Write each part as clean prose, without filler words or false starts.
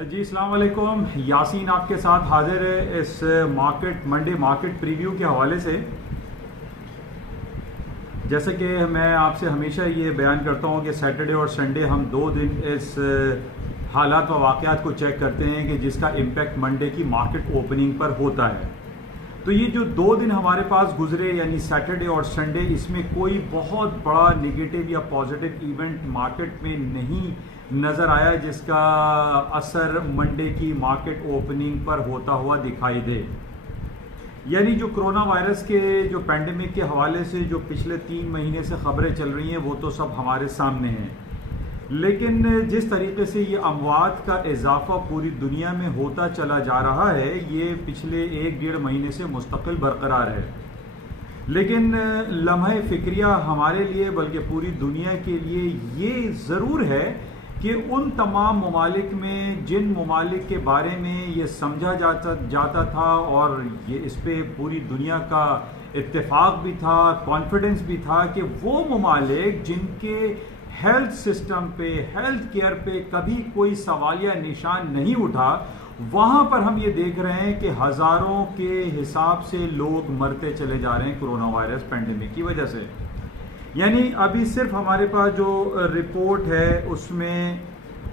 जी अस्सलाम वालेकुम। यासीन आपके साथ हाजिर है इस मंडे मार्केट प्रीव्यू के हवाले से। जैसे कि मैं आपसे हमेशा ये बयान करता हूँ कि सैटरडे और संडे हम 2 दिन इस हालात व वाक़यात को चेक करते हैं कि जिसका इम्पेक्ट मंडे की मार्केट ओपनिंग पर होता है। तो ये जो 2 दिन हमारे पास गुजरे यानी सैटरडे और संडे, इसमें कोई बहुत बड़ा नेगेटिव या पॉजिटिव इवेंट मार्केट में नहीं नज़र आया जिसका असर मंडे की मार्केट ओपनिंग पर होता हुआ दिखाई दे। यानी जो कोरोना वायरस के जो पैंडेमिक के हवाले से जो पिछले 3 महीने से खबरें चल रही हैं वो तो सब हमारे सामने हैं, लेकिन जिस तरीके से ये अमवात का इजाफा पूरी दुनिया में होता चला जा रहा है ये पिछले 1-1.5 महीने से मुस्तकिल बरकरार है। लेकिन लम्हे फिक्रिया हमारे लिए बल्कि पूरी दुनिया के लिए ये ज़रूर है कि उन तमाम ममालिक में जिन ममालिक के बारे में ये समझा जाता था और ये इस पे पूरी दुनिया का इत्तेफाक भी था, कॉन्फिडेंस भी था कि वो ममालिक जिनके हेल्थ सिस्टम पे, हेल्थ केयर पे कभी कोई सवालिया निशान नहीं उठा, वहां पर हम ये देख रहे हैं कि हजारों के हिसाब से लोग मरते चले जा रहे हैं कोरोना वायरस पैंडेमिक की वजह से। यानी अभी सिर्फ हमारे पास जो रिपोर्ट है उसमें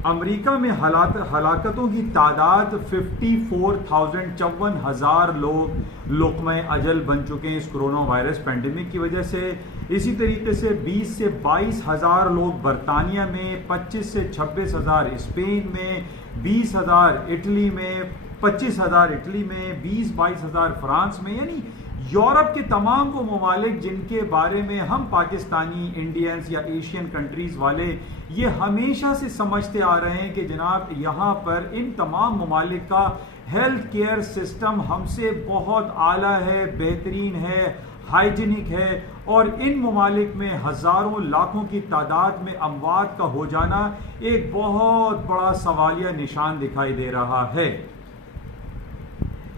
अमेरिका में हलाकतों की तादाद 54,000 लोग लुक़्मा अजल बन चुके हैं इस कोरोना वायरस पैंडेमिक की वजह से। इसी तरीके से 20 से 22 हज़ार लोग बरतानिया में, 25 से 26 हज़ार स्पेन में, 20 हज़ार इटली में, 25 हज़ार इटली में, 20-22 हज़ार फ्रांस में। यानी यूरोप के तमाम वो ममालिक जिनके बारे में हम पाकिस्तानी, इंडियंस या एशियन कंट्रीज वाले ये हमेशा से समझते आ रहे हैं कि जनाब यहाँ पर इन तमाम ममालिक का हेल्थ केयर सिस्टम हमसे बहुत आला है, बेहतरीन है, हाइजीनिक है, और इन ममालिक में हज़ारों लाखों की तादाद में अमवात का हो जाना एक बहुत बड़ा सवालिया निशान दिखाई दे रहा है।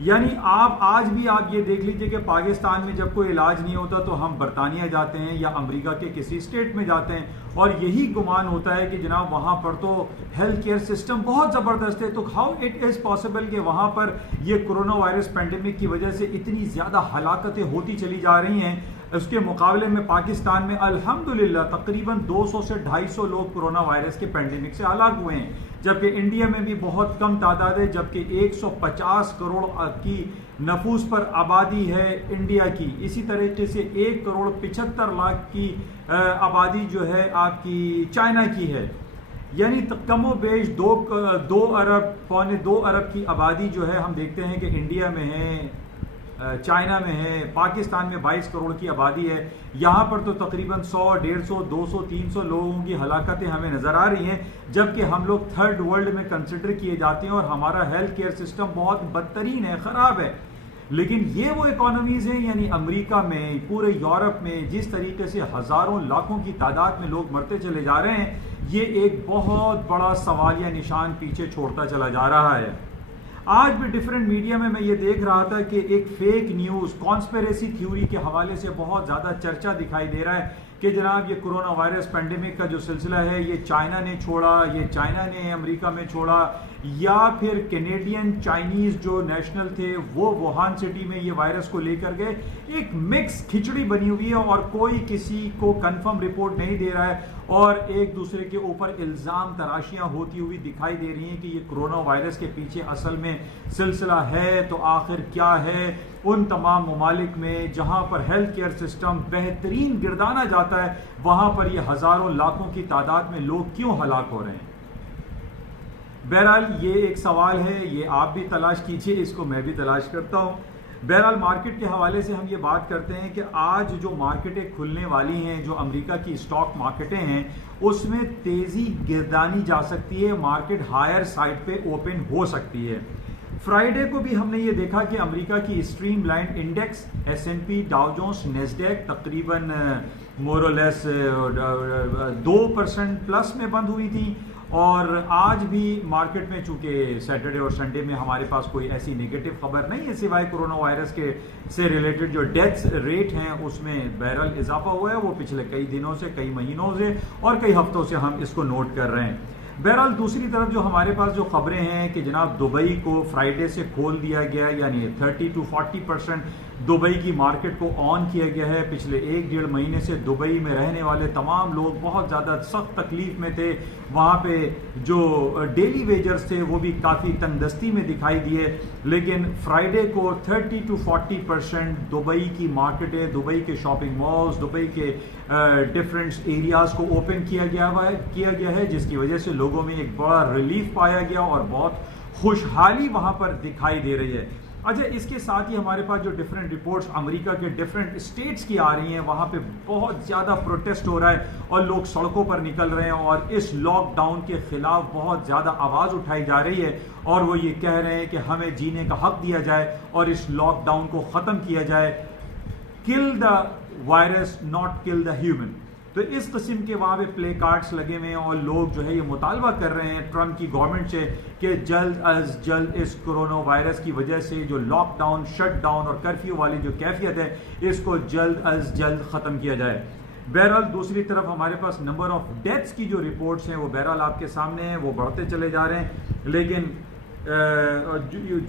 यानी आज भी आप ये देख लीजिए कि पाकिस्तान में जब कोई इलाज नहीं होता तो हम बरतानिया जाते हैं या अमेरिका के किसी स्टेट में जाते हैं और यही गुमान होता है कि जनाब वहाँ पर तो हेल्थ केयर सिस्टम बहुत ज़बरदस्त है। तो हाउ इट इज़ पॉसिबल कि वहाँ पर ये कोरोना वायरस पैंडेमिक की वजह से इतनी ज़्यादा हलाकतें होती चली जा रही हैं। उसके मुकाबले में पाकिस्तान में अल्हम्दुलिल्लाह तकरीबन 200 से 250 लोग कोरोना वायरस के पैंडेमिक से हलाक हुए हैं, जबकि इंडिया में भी बहुत कम तादाद है, जबकि 150 करोड़ की नफूस पर आबादी है इंडिया की। इसी तरीके से 1,75,00,000 की आबादी जो है आपकी चाइना की है। यानी कमो बेश 2 अरब, पौने 2 अरब की आबादी जो है हम देखते हैं कि इंडिया में है, चाइना में है, पाकिस्तान में 22 करोड़ की आबादी है। यहाँ पर तो तकरीबन 100, 150, 200, 300 लोगों की हलाकतें हमें नज़र आ रही हैं, जबकि हम लोग थर्ड वर्ल्ड में कंसिडर किए जाते हैं और हमारा हेल्थ केयर सिस्टम बहुत बदतरीन है, ख़राब है। लेकिन ये वो इकोनॉमीज़ हैं, यानी अमेरिका में, पूरे यूरोप में जिस तरीके से हज़ारों लाखों की तादाद में लोग मरते चले जा रहे हैं, ये एक बहुत बड़ा सवालिया निशान पीछे छोड़ता चला जा रहा है। आज भी डिफरेंट मीडिया में मैं ये देख रहा था कि एक फेक न्यूज़, कॉन्स्पिरेसी थ्योरी के हवाले से बहुत ज़्यादा चर्चा दिखाई दे रहा है कि जनाब ये कोरोना वायरस पैंडेमिक का जो सिलसिला है ये चाइना ने छोड़ा, ये चाइना ने अमेरिका में छोड़ा, या फिर कैनेडियन चाइनीज़ जो नेशनल थे वो वुहान सिटी में ये वायरस को लेकर गए। एक मिक्स खिचड़ी बनी हुई है और कोई किसी को कंफर्म रिपोर्ट नहीं दे रहा है और एक दूसरे के ऊपर इल्ज़ाम तराशियां होती हुई दिखाई दे रही हैं कि ये कोरोना वायरस के पीछे असल में सिलसिला है तो आखिर क्या है। उन तमाम ममालिक में जहां पर हेल्थ केयर सिस्टम बेहतरीन गिरदाना जाता है वहां पर ये हज़ारों लाखों की तादाद में लोग क्यों हलाक हो रहे हैं। बहरहाल ये एक सवाल है, ये आप भी तलाश कीजिए, इसको मैं भी तलाश करता हूँ। बहरहाल मार्केट के हवाले से हम ये बात करते हैं कि आज जो मार्केटें खुलने वाली हैं, जो अमेरिका की स्टॉक मार्केटें हैं, उसमें तेज़ी गिरदानी जा सकती है, मार्केट हायर साइड पे ओपन हो सकती है। फ्राइडे को भी हमने ये देखा कि अमेरिका की streamline index, S&P, Dow Jones, Nasdaq तकरीबन मोरलेस 2% प्लस में बंद हुई थी। और आज भी मार्केट में चूंकि सैटरडे और संडे में हमारे पास कोई ऐसी नेगेटिव खबर नहीं है सिवाय कोरोना वायरस के से रिलेटेड जो डेथ रेट हैं उसमें बहरहाल इजाफा हुआ है, वो पिछले कई दिनों से, कई महीनों से और कई हफ्तों से हम इसको नोट कर रहे हैं। बहरहाल दूसरी तरफ जो हमारे पास जो खबरें हैं कि जनाब दुबई को फ्राइडे से खोल दिया गया, यानी 30 to 40% दुबई की मार्केट को ऑन किया गया है। पिछले 1-1.5 महीने से दुबई में रहने वाले तमाम लोग बहुत ज़्यादा सख्त तकलीफ में थे। वहाँ पे जो डेली वेजर्स थे वो भी काफ़ी तंगदस्ती में दिखाई दिए, लेकिन फ्राइडे को 30 to 40% दुबई की मार्केटें, दुबई के शॉपिंग मॉल्स, दुबई के डिफरेंट एरियाज़ को ओपन किया गया है, जिसकी वजह से लोगों में एक बड़ा रिलीफ पाया गया और बहुत खुशहाली वहाँ पर दिखाई दे रही है। अच्छा, इसके साथ ही हमारे पास जो डिफरेंट रिपोर्ट्स अमेरिका के डिफरेंट स्टेट्स की आ रही हैं, वहाँ पे बहुत ज़्यादा प्रोटेस्ट हो रहा है और लोग सड़कों पर निकल रहे हैं और इस लॉकडाउन के खिलाफ बहुत ज़्यादा आवाज़ उठाई जा रही है और वो ये कह रहे हैं कि हमें जीने का हक दिया जाए और इस लॉकडाउन को ख़त्म किया जाए। Kill the virus, not kill the human. तो इस किस्म के वहाँ पे प्ले कार्ड्स लगे हुए हैं और लोग जो है ये मुतालबा कर रहे हैं ट्रम्प की गवर्नमेंट से कि जल्द अज जल्द इस कोरोना वायरस की वजह से जो लॉकडाउन, शटडाउन और कर्फ्यू वाली जो कैफियत है, इसको जल्द अज जल्द ख़त्म किया जाए। बहरहाल दूसरी तरफ हमारे पास नंबर ऑफ डेथ्स की जो रिपोर्ट्स हैं वो बहरहाल आपके सामने हैं, वो बढ़ते चले जा रहे हैं। लेकिन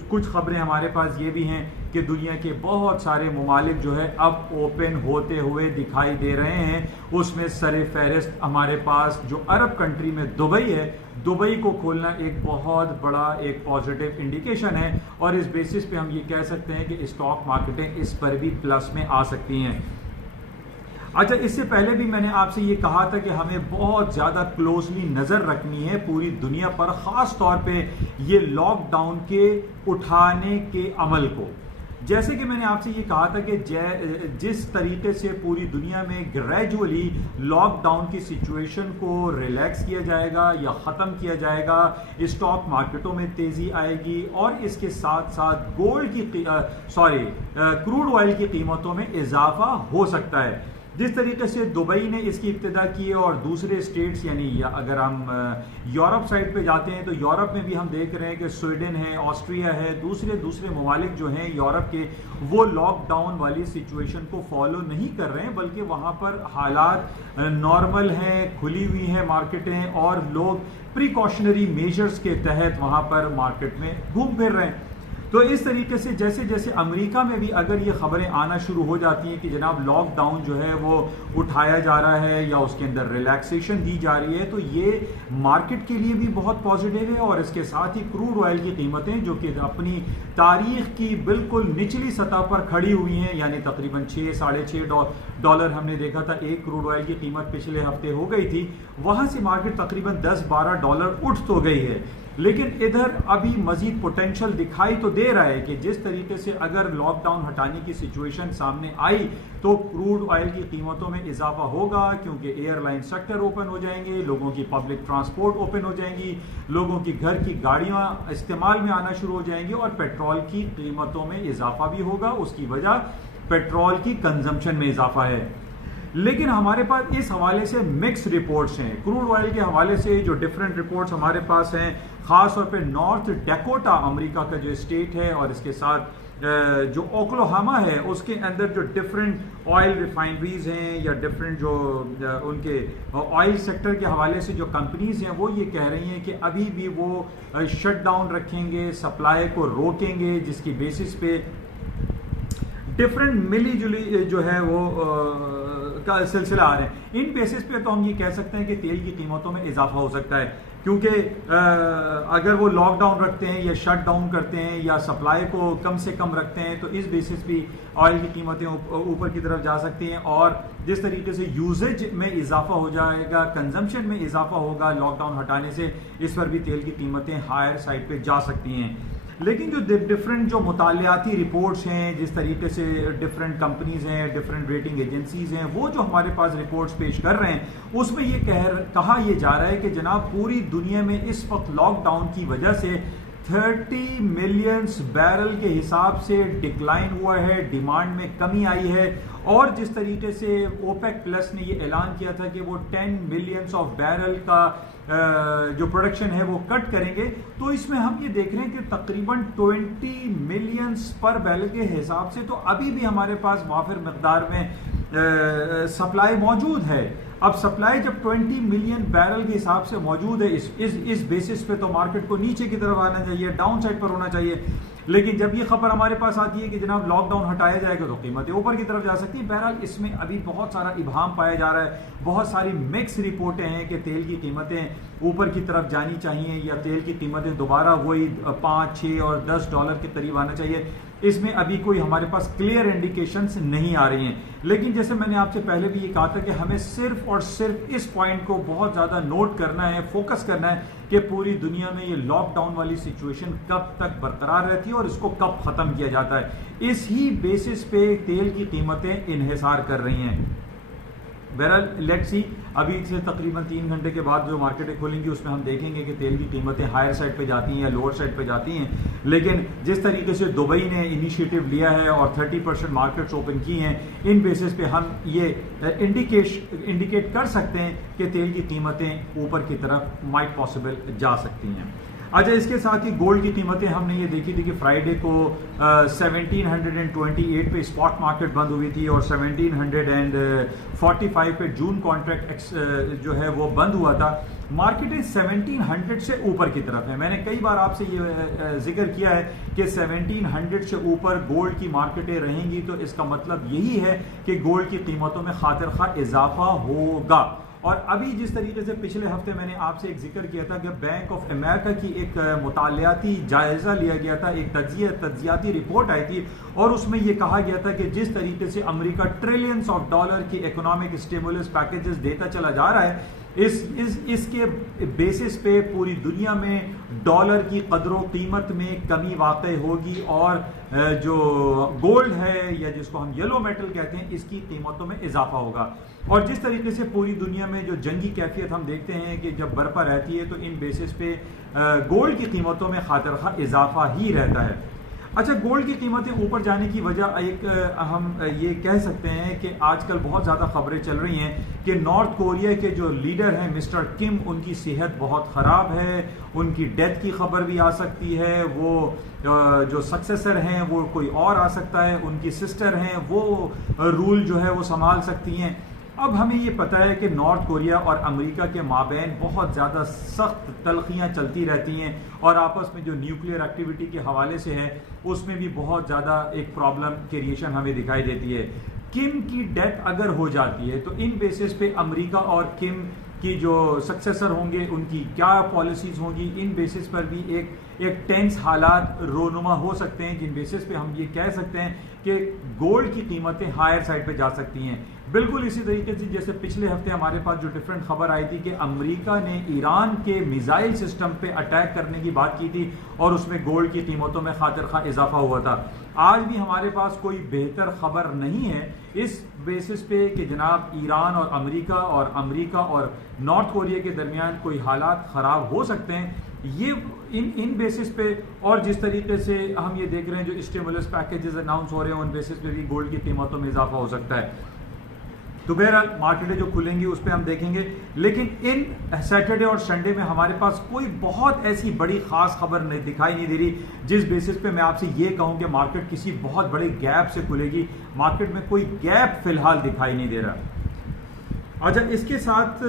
कुछ खबरें हमारे पास ये भी हैं कि दुनिया के बहुत सारे ममालिक जो है अब ओपन होते हुए दिखाई दे रहे हैं। उसमें सरे फहरिस्त हमारे पास जो अरब कंट्री में दुबई है, दुबई को खोलना एक बहुत बड़ा एक पॉजिटिव इंडिकेशन है और इस बेसिस पे हम ये कह सकते हैं कि स्टॉक मार्केटें इस पर भी प्लस में आ सकती हैं। अच्छा, इससे पहले भी मैंने आपसे ये कहा था कि हमें बहुत ज़्यादा क्लोजली नज़र रखनी है पूरी दुनिया पर, ख़ास तौर पे ये लॉकडाउन के उठाने के अमल को। जैसे कि मैंने आपसे ये कहा था कि जिस तरीके से पूरी दुनिया में ग्रेजुअली लॉकडाउन की सिचुएशन को रिलैक्स किया जाएगा या ख़त्म किया जाएगा, स्टॉक मार्केटों में तेज़ी आएगी और इसके साथ साथ क्रूड ऑयल की कीमतों में इजाफा हो सकता है। जिस तरीके से दुबई ने इसकी इब्तिदा की है और दूसरे स्टेट्स, यानी अगर हम यूरोप साइड पे जाते हैं तो यूरोप में भी हम देख रहे हैं कि स्वीडन है, ऑस्ट्रिया है, दूसरे ममालिक जो हैं यूरोप के, वो लॉकडाउन वाली सिचुएशन को फॉलो नहीं कर रहे हैं, बल्कि वहाँ पर हालात नॉर्मल हैं, खुली हुई हैं मार्केटें और लोग प्रिकॉशनरी मेजर्स के तहत वहाँ पर मार्केट में घूम फिर रहे हैं। तो इस तरीके से जैसे जैसे अमेरिका में भी अगर ये खबरें आना शुरू हो जाती हैं कि जनाब लॉकडाउन जो है वो उठाया जा रहा है या उसके अंदर रिलैक्सेशन दी जा रही है, तो ये मार्केट के लिए भी बहुत पॉजिटिव है और इसके साथ ही क्रूड ऑयल की कीमतें जो कि अपनी तारीख की बिल्कुल निचली सतह पर खड़ी हुई हैं, यानी तकरीबन 6-6.5 डॉलर हमने देखा था एक क्रूड ऑयल की कीमत पिछले हफ्ते हो गई थी, वहाँ से मार्केट तकरीबन 10-12 डॉलर उठ तो गई है। लेकिन इधर अभी मजीद पोटेंशियल दिखाई तो दे रहा है कि जिस तरीके से अगर लॉकडाउन हटाने की सिचुएशन सामने आई तो क्रूड ऑयल की कीमतों में इजाफा होगा, क्योंकि एयरलाइन सेक्टर ओपन हो जाएंगे, लोगों की पब्लिक ट्रांसपोर्ट ओपन हो जाएंगी, लोगों की घर की गाड़ियां इस्तेमाल में आना शुरू हो जाएंगी और पेट्रोल की कीमतों में इजाफा भी होगा। उसकी वजह पेट्रोल की कंजम्पशन में इजाफा है। लेकिन हमारे पास इस हवाले से मिक्स रिपोर्ट्स हैं। क्रूड ऑयल के हवाले से जो डिफरेंट रिपोर्ट्स हमारे पास हैं, ख़ास तौर पे नॉर्थ डकोटा अमेरिका का जो स्टेट है और इसके साथ जो ओक्लाहोमा है उसके अंदर जो डिफरेंट ऑयल रिफाइनरीज हैं या डिफरेंट जो उनके ऑयल सेक्टर के हवाले से जो कंपनीज हैं वो ये कह रही हैं कि अभी भी वो शट डाउन रखेंगे, सप्लाई को रोकेंगे, जिसकी बेसिस पे डिफरेंट मिली जुली जो है वो का सिलसिला आ रहे हैं। इन बेसिस पे तो हम ये कह सकते हैं कि तेल की कीमतों में इजाफा हो सकता है, क्योंकि अगर वो लॉकडाउन रखते हैं या शट डाउन करते हैं या सप्लाई को कम से कम रखते हैं तो इस बेसिस भी ऑयल की कीमतें ऊपर की तरफ जा सकती हैं और जिस तरीके से यूजेज में इजाफा हो जाएगा, कंजम्पशन में इजाफा होगा लॉकडाउन हटाने से, इस पर भी तेल की कीमतें हायर साइड पे जा सकती हैं। लेकिन जो डिफरेंट जो मुतालियाती रिपोर्ट्स हैं, जिस तरीके से डिफरेंट कंपनीज हैं, डिफरेंट रेटिंग एजेंसीज हैं, वो जो हमारे पास रिपोर्ट्स पेश कर रहे हैं उसमें ये कहा यह जा रहा है कि जनाब पूरी दुनिया में इस वक्त लॉकडाउन की वजह से 30 मिलियन बैरल के हिसाब से डिक्लाइन हुआ है, डिमांड में कमी आई है और जिस तरीके से ओपेक प्लस ने ये ऐलान किया था कि वो 10 मिलियन ऑफ बैरल का जो प्रोडक्शन है वो कट करेंगे, तो इसमें हम ये देख रहे हैं कि तकरीबन 20 मिलियन पर बैरल के हिसाब से तो अभी भी हमारे पास वाफिर मकदार में सप्लाई मौजूद है। अब सप्लाई जब 20 मिलियन बैरल के हिसाब से मौजूद है, इस बेसिस पे तो मार्केट को नीचे की तरफ आना चाहिए, डाउन साइड पर होना चाहिए। लेकिन जब ये खबर हमारे पास आती है कि जनाब लॉकडाउन हटाया जाएगा तो कीमतें ऊपर की तरफ जा सकती है। बहरहाल इसमें अभी बहुत सारा इबाहम पाया जा रहा है, बहुत सारी मिक्स रिपोर्टें हैं कि तेल की कीमतें ऊपर की तरफ जानी चाहिए या तेल की कीमतें दोबारा वही 5, 6 और $10 के करीब आना चाहिए। इसमें अभी कोई हमारे पास क्लियर इंडिकेशंस नहीं आ रही हैं। लेकिन जैसे मैंने आपसे पहले भी ये कहा था कि हमें सिर्फ और सिर्फ इस पॉइंट को बहुत ज़्यादा नोट करना है, फोकस करना है कि पूरी दुनिया में ये लॉकडाउन वाली सिचुएशन कब तक बरकरार रहती है और इसको कब ख़त्म किया जाता है। इस ही बेसिस पे तेल की कीमतें इन्हिसार कर रही हैं। बहरहाल लेट्स सी, अभी से तकरीबन 3 घंटे के बाद जो मार्केटें खुलेंगी उसमें हम देखेंगे कि तेल की कीमतें हायर साइड पे जाती हैं या लोअर साइड पे जाती हैं। लेकिन जिस तरीके से दुबई ने इनिशिएटिव लिया है और 30% मार्केट्स ओपन की हैं, इन बेसिस पे हम ये इंडिकेट कर सकते हैं कि तेल की कीमतें ऊपर की तरफ माइट पॉसिबल जा सकती हैं। अच्छा, इसके साथ ही गोल्ड की कीमतें हमने ये देखी थी कि फ्राइडे को 1728 पे स्पॉट मार्केट बंद हुई थी और 1745 पे जून कॉन्ट्रैक्ट जो है वो बंद हुआ था। मार्केट 1700 से ऊपर की तरफ है। मैंने कई बार आपसे ये जिक्र किया है कि 1700 से ऊपर गोल्ड की मार्केटें रहेंगी तो इसका मतलब यही है कि गोल्ड की कीमतों में खातिर खा इजाफा होगा। और अभी जिस तरीके से पिछले हफ्ते मैंने आपसे एक जिक्र किया था कि बैंक ऑफ अमेरिका की एक मुतालियाती जायजा लिया गया था, एक तज्जियाती रिपोर्ट आई थी और उसमें यह कहा गया था कि जिस तरीके से अमेरिका ट्रिलियंस ऑफ डॉलर की इकोनॉमिक स्टिमुलस पैकेजेस देता चला जा रहा है, इसके बेसिस पे पूरी दुनिया में डॉलर की कदर कीमत में कमी वाक़ई होगी और जो गोल्ड है या जिसको हम येलो मेटल कहते हैं, इसकी कीमतों में इजाफा होगा। और जिस तरीके से पूरी दुनिया में जो जंगी कैफियत हम देखते हैं कि जब बरपा रहती है तो इन बेसिस पे गोल्ड की कीमतों में खातिर खा इजाफा ही रहता है। अच्छा, गोल्ड की कीमतें ऊपर जाने की वजह एक हम ये कह सकते हैं कि आजकल बहुत ज़्यादा खबरें चल रही हैं कि नॉर्थ कोरिया के जो लीडर हैं मिस्टर किम, उनकी सेहत बहुत ख़राब है, उनकी डेथ की खबर भी आ सकती है, वो जो सक्सेसर हैं वो कोई और आ सकता है, उनकी सिस्टर हैं वो रूल जो है वो संभाल सकती हैं। अब हमें ये पता है कि नॉर्थ कोरिया और अमेरिका के माबैन बहुत ज़्यादा सख्त तलखियाँ चलती रहती हैं और आपस में जो न्यूक्लियर एक्टिविटी के हवाले से है उसमें भी बहुत ज़्यादा एक प्रॉब्लम क्रिएशन हमें दिखाई देती है। किम की डेथ अगर हो जाती है तो इन बेसिस पे अमेरिका और किम की जो सक्सेसर होंगे उनकी क्या पॉलिसीज होंगी, इन बेसिस पर भी एक टेंस हालात रोनुमा हो सकते हैं, जिन बेसिस पे हम ये कह सकते हैं कि गोल्ड की कीमतें हायर साइड पे जा सकती हैं। बिल्कुल इसी तरीके से जैसे पिछले हफ्ते हमारे पास जो डिफरेंट खबर आई थी कि अमेरिका ने ईरान के मिसाइल सिस्टम पे अटैक करने की बात की थी और उसमें गोल्ड की कीमतों में खातिर खा इजाफा हुआ था। आज भी हमारे पास कोई बेहतर खबर नहीं है इस बेसिस पे कि जनाब ईरान और अमेरिका और नॉर्थ कोरिया के दरमियान कोई हालात ख़राब हो सकते हैं। ये इन बेसिस पे और जिस तरीके से हम ये देख रहे हैं जो स्टिमुलस पैकेजेस अनाउंस हो रहे हैं उन बेसिस पे भी गोल्ड की कीमतों में इजाफा हो सकता है। तो बहरहाल मार्केटें जो खुलेंगी उस पर हम देखेंगे, लेकिन इन सैटरडे और संडे में हमारे पास कोई बहुत ऐसी बड़ी खास खबर दिखाई नहीं दे रही जिस बेसिस पे मैं आपसे ये कहूं कि मार्केट किसी बहुत बड़े गैप से खुलेगी। मार्केट में कोई गैप फिलहाल दिखाई नहीं दे रहा। अच्छा, इसके साथ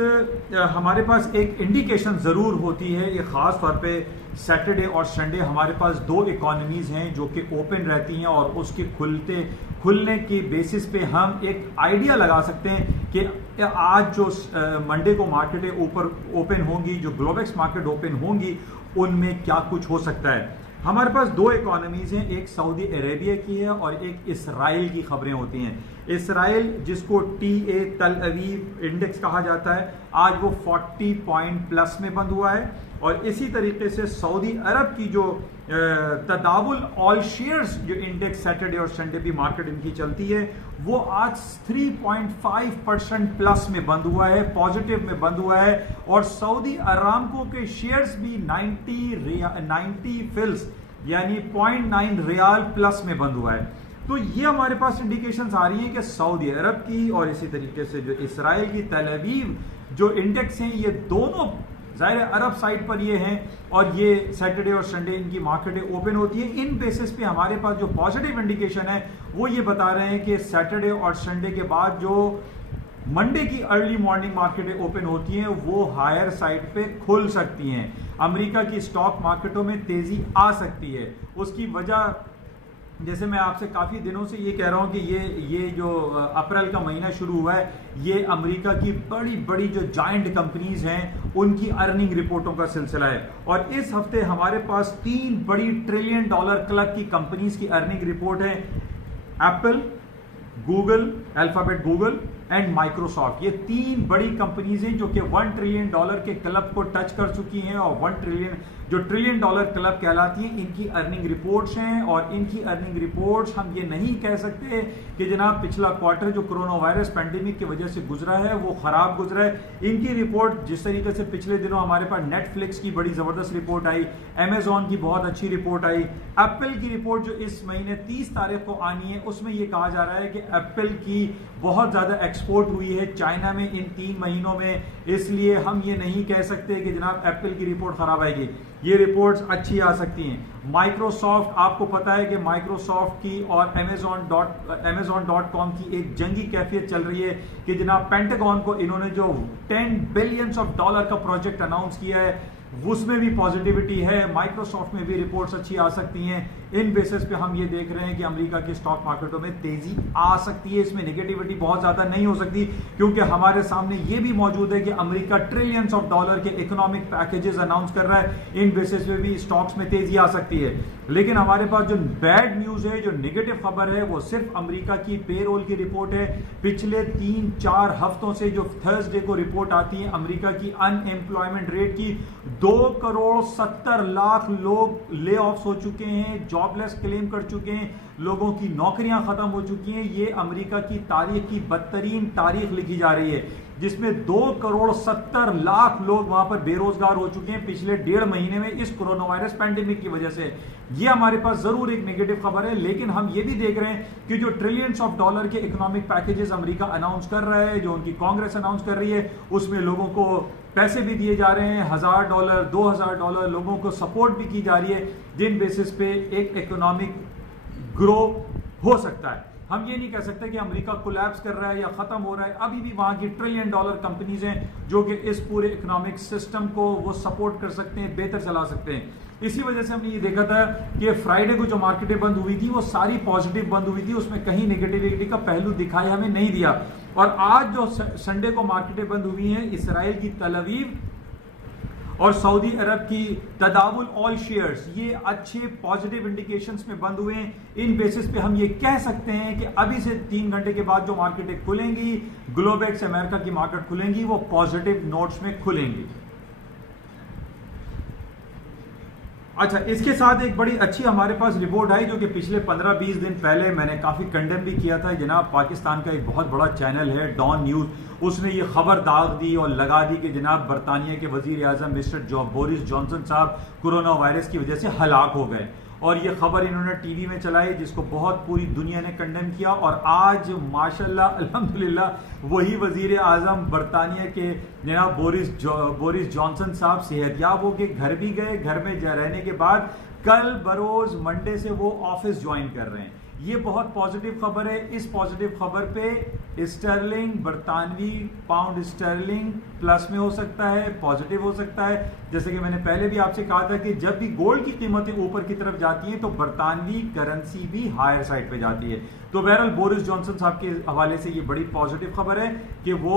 हमारे पास एक इंडिकेशन ज़रूर होती है, ये ख़ास तौर पे सैटरडे और संडे हमारे पास दो इकोनॉमीज़ हैं जो कि ओपन रहती हैं और उसके खुलने की बेसिस पे हम एक आइडिया लगा सकते हैं कि आज जो मंडे को मार्केटें ओपन होंगी, जो ग्लोबेक्स मार्केट ओपन होंगी, उनमें क्या कुछ हो सकता है। हमारे पास दो इकोनॉमीज हैं, एक सऊदी अरेबिया की है और एक इसराइल की खबरें होती हैं। इसराइल जिसको TA तल अवीव इंडेक्स कहा जाता है, आज वो 40 पॉइंट प्लस में बंद हुआ है और इसी तरीके से सऊदी अरब की जो तदावुल ऑल शेयर्स जो इंडेक्स सैटरडे और संडे भी मार्केट इनकी चलती है, वो आज 3.5% प्लस में बंद हुआ है, पॉजिटिव में बंद हुआ है और सऊदी अरामको के शेयर्स भी 90 फिल्स यानी 0.9 रियाल प्लस में बंद हुआ है। तो ये हमारे पास इंडिकेशंस आ रही हैं कि सऊदी अरब की और इसी तरीके से जो इसराइल की तल अवीव जो इंडेक्स हैं, ये दोनों ज़ाहिर अरब साइड पर ये हैं और ये सैटरडे और संडे इनकी मार्केटें ओपन होती है। इन बेसिस पे हमारे पास जो पॉजिटिव इंडिकेशन है वो ये बता रहे हैं कि सैटरडे और संडे के बाद जो मंडे की अर्ली मॉर्निंग मार्केटें ओपन होती हैं वो हायर साइड पे खुल सकती हैं। अमेरिका की स्टॉक मार्केटों में तेजी आ सकती है। उसकी वजह, जैसे मैं आपसे काफी दिनों से ये कह रहा हूं कि ये जो अप्रैल का महीना शुरू हुआ है, ये अमेरिका की बड़ी बड़ी जो जायंट कंपनीज हैं उनकी अर्निंग रिपोर्टों का सिलसिला है। और इस हफ्ते हमारे पास 3 बड़ी $1 ट्रिलियन क्लब की कंपनीज की अर्निंग रिपोर्ट है। Apple, Google, alphabet Google and Microsoft, ये 3 बड़ी कंपनीज हैं जो कि $1 ट्रिलियन के क्लब को टच कर चुकी हैं और $1 ट्रिलियन क्लब कहलाती हैं, इनकी अर्निंग रिपोर्ट्स हैं। और इनकी अर्निंग रिपोर्ट्स हम ये नहीं कह सकते कि जनाब पिछला क्वार्टर जो कोरोना वायरस पैंडेमिक की वजह से गुजरा है वो खराब गुजरा है। इनकी रिपोर्ट जिस तरीके से पिछले दिनों हमारे पास नेटफ्लिक्स की बड़ी जबरदस्त रिपोर्ट आई, अमेजॉन की बहुत अच्छी रिपोर्ट आई, एप्पल की रिपोर्ट जो इस महीने 30 तारीख को आनी है उसमें यह कहा जा रहा है कि एप्पल की बहुत ज्यादा एक्सपोर्ट हुई है चाइना में इन 3 महीनों में, इसलिए हम ये नहीं कह सकते कि जनाब एप्पल की रिपोर्ट खराब आएगी, ये रिपोर्ट्स अच्छी आ सकती हैं। माइक्रोसॉफ्ट, आपको पता है कि माइक्रोसॉफ्ट की और Amazon.com की एक जंगी कैफियत चल रही है कि जनाब पेंटागन को इन्होंने जो $10 बिलियन का प्रोजेक्ट अनाउंस किया है उसमें भी पॉजिटिविटी है। माइक्रोसॉफ्ट में भी रिपोर्ट्स अच्छी आ सकती हैं। इन बेसिस पे हम ये देख रहे हैं कि अमेरिका के स्टॉक मार्केटों में तेजी आ सकती है। इसमें नेगेटिविटी बहुत ज्यादा नहीं हो सकती क्योंकि हमारे सामने ये भी मौजूद है कि अमेरिका $ट्रिलियंस के इकोनॉमिक पैकेजेस अनाउंस कर रहा है। इन बेसिस पे भी स्टॉक्स में तेजी आ सकती है। लेकिन हमारे पास जो बैड न्यूज है, जो नेगेटिव खबर है, वो सिर्फ अमेरिका की पेरोल की रिपोर्ट है। पिछले 3-4 हफ्तों से जो थर्सडे को रिपोर्ट आती है अमेरिका की अनएम्प्लॉयमेंट रेट की, 2,70,00,000 लोग ले ऑफ हो चुके हैं, जॉबलेस क्लेम कर चुके हैं, लोगों की नौकरियां खत्म हो चुकी हैं। ये अमेरिका की तारीख की बदतरीन तारीख लिखी जा रही है जिसमें 2,70,00,000 लोग वहां पर बेरोजगार हो चुके हैं पिछले 1.5 महीने में इस कोरोना वायरस पैंडेमिक की वजह से। ये हमारे पास जरूर एक नेगेटिव खबर है, लेकिन हम ये भी देख रहे हैं कि जो $ट्रिलियंस के इकोनॉमिक पैकेजेस अमेरिका अनाउंस कर रहा है, जो उनकी कांग्रेस अनाउंस कर रही है, उसमें लोगों को पैसे भी दिए जा रहे हैं, $1,000, $2,000 लोगों को सपोर्ट भी की जा रही है, जिन बेसिस पे एक इकोनॉमिक ग्रो हो सकता है। हम ये नहीं कह सकते कि अमेरिका कोलैप्स कर रहा है या खत्म हो रहा है। अभी भी वहां की $1 ट्रिलियन कंपनीज हैं जो कि इस पूरे इकोनॉमिक सिस्टम को वो सपोर्ट कर सकते हैं, बेहतर चला सकते हैं। इसी वजह से हमने ये देखा था कि फ्राइडे को जो मार्केटें बंद हुई थी वो सारी पॉजिटिव बंद हुई थी, उसमें कहीं नेगेटिविटी का पहलू दिखाई हमें नहीं दिया। और आज जो संडे को मार्केटें बंद हुई हैं, इसराइल की तल अवीव और सऊदी अरब की तदावुल ऑल शेयर्स, ये अच्छे पॉजिटिव इंडिकेशंस में बंद हुए हैं। इन बेसिस पे हम ये कह सकते हैं कि अभी से 3 घंटे के बाद जो मार्केटें खुलेंगी, ग्लोबेक्स अमेरिका की मार्केट खुलेंगी, वो पॉजिटिव नोट्स में खुलेंगी। अच्छा, इसके साथ एक बड़ी अच्छी हमारे पास रिपोर्ट आई जो कि पिछले 15-20 दिन पहले मैंने काफी कंडेम भी किया था। जनाब पाकिस्तान का एक बहुत बड़ा चैनल है डॉन न्यूज, उसने ये खबर दाग दी और लगा दी कि जनाब बरतानिया के वजीर आजम मिस्टर बोरिस जॉनसन साहब कोरोना वायरस की वजह से हलाक हो गए। और ये खबर इन्होंने टीवी में चलाई जिसको बहुत पूरी दुनिया ने कंडेम किया। और आज माशाल्लाह अल्हम्दुलिल्लाह वही वजीर आजम बरतानिया के जनाब बोरिस जॉनसन साहब सेहतयाब होके घर भी गए। घर में रहने के बाद कल बरोज मंडे से वो ऑफिस ज्वाइन कर रहे हैं। ये बहुत पॉजिटिव खबर है। इस पॉजिटिव खबर पे स्टर्लिंग, बरतानवी पाउंड स्टर्लिंग प्लस में हो सकता है, पॉजिटिव हो सकता है। जैसे कि मैंने पहले भी आपसे कहा था कि जब भी गोल्ड की कीमतें ऊपर की तरफ जाती हैं तो बरतानवी करेंसी भी हायर साइड पे जाती है। तो बहरहाल बोरिस जॉनसन साहब के हवाले से ये बड़ी पॉजिटिव खबर है कि वो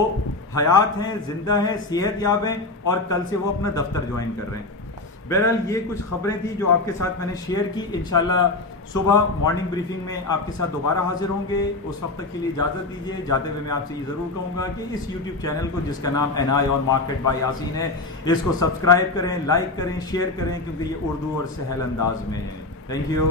हयात हैं, जिंदा हैं, सेहतयाब हैं और कल से वो अपना दफ्तर ज्वाइन कर रहे हैं। बहरहाल ये कुछ खबरें थी जो आपके साथ मैंने शेयर की। इंशाल्लाह सुबह मॉर्निंग ब्रीफिंग में आपके साथ दोबारा हाजिर होंगे। उस वक्त तक के लिए इजाजत दीजिए। जाते हुए मैं आपसे ये जरूर कहूंगा कि इस यूट्यूब चैनल को जिसका नाम NI on market by Yasin है, इसको सब्सक्राइब करें, लाइक करें, शेयर करें, क्योंकि ये उर्दू और सहल अंदाज में है। Thank you.